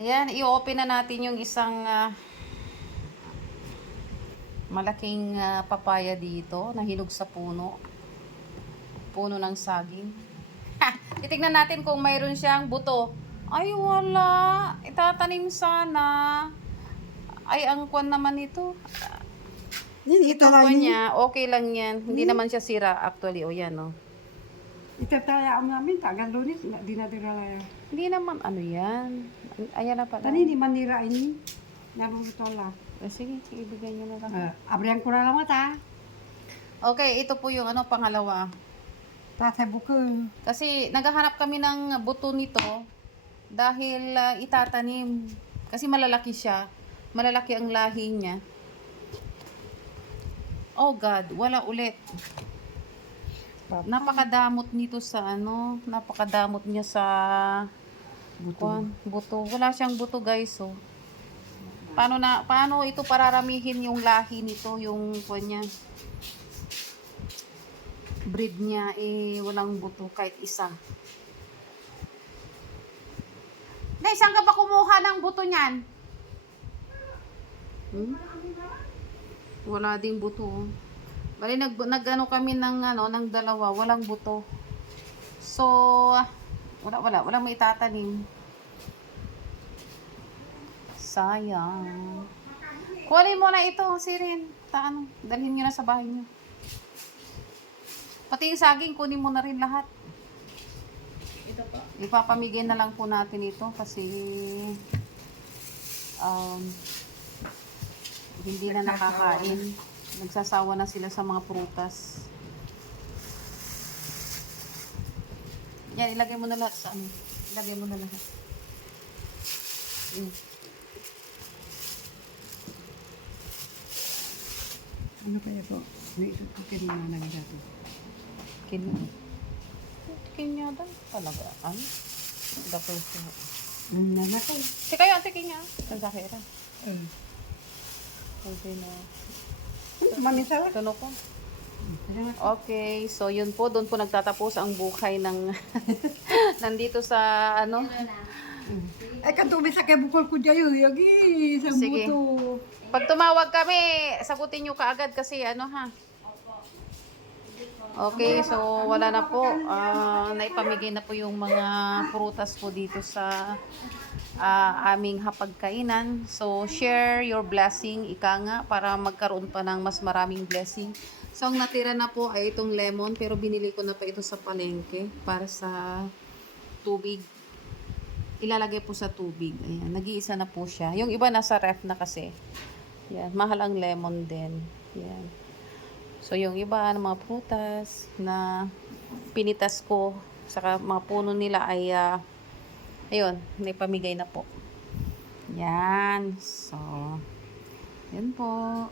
Ayan, i-open na natin yung isang malaking papaya dito na hinog sa puno. Puno ng saging. Titignan natin kung mayroon siyang buto. Ay, wala. Itatanim sana. Ay, ang kwan naman ito. Ito Itong lang kwan ni. niya, okay lang yan. Hindi naman siya sira actually. O yan, o. Itataya ang namin, tagal lunis, di na diralaya. Hindi naman, ano yan. Ayan na pala. Tani, di manira ini. Naruto lang. Sige, ibigay nyo na lang. Abrihan ko na lang mata. Okay, ito po yung pangalawa. Tatay buko. Kasi naghahanap kami ng buto nito dahil itatanim. Kasi malalaki siya. Malalaki ang lahi niya. Oh God, wala ulit. Napakadamot nito sa napakadamot niya sa buto. Wala siyang buto, guys, oh. Paano ito pararamihin yung lahi nito, yung niya? Breed niya walang buto kahit isa. Nay, saan ka ba kumuha ng buto niyan? Wala ding buto. Bali nagano kami ng dalawa, walang buto. So, walang maitatanim. Sayang. Kunin mo na ito, Sirin. Dalhin niyo na sa bahay niyo. Pati yung saging, kunin mo na rin lahat. Ito pa. Ipapamigay na lang po natin ito kasi hindi na nakakain. Nagsasawa na sila sa mga prutas. Yan, ilagay mo na lahat sa Ilagay mo na lahat. Ano kaya po? May ito po kinamanan dito. Kinyada talaga. Dapat siya. Nanakay. Si kayo, ate kinya. Nagkakira. Okay na. Manisala. Tuno ko. Okay, so yun po, doon po nagtatapos ang buhay ng nandito sa Ay, kantubi sa kay bukol ko dyan yagi. Sa Sige. buto. Pag tumawag kami, sagutin nyo kaagad kasi ha. Okay, so wala na po. Naipamigay na po yung mga prutas po dito sa aming hapagkainan. So, share your blessing, ika nga, para magkaroon pa ng mas maraming blessing. So, ang natira na po ay itong lemon, pero binili ko na pa ito sa palengke para sa tubig. Ilalagay po sa tubig. Ayan, nag-iisa na po siya. Yung iba nasa ref na kasi. Yan, mahal ang lemon din. Yan. So, yung iba ng mga prutas na pinitas ko, saka mga puno nila ay, ayun, naipamigay na po. Yan. So, yan po.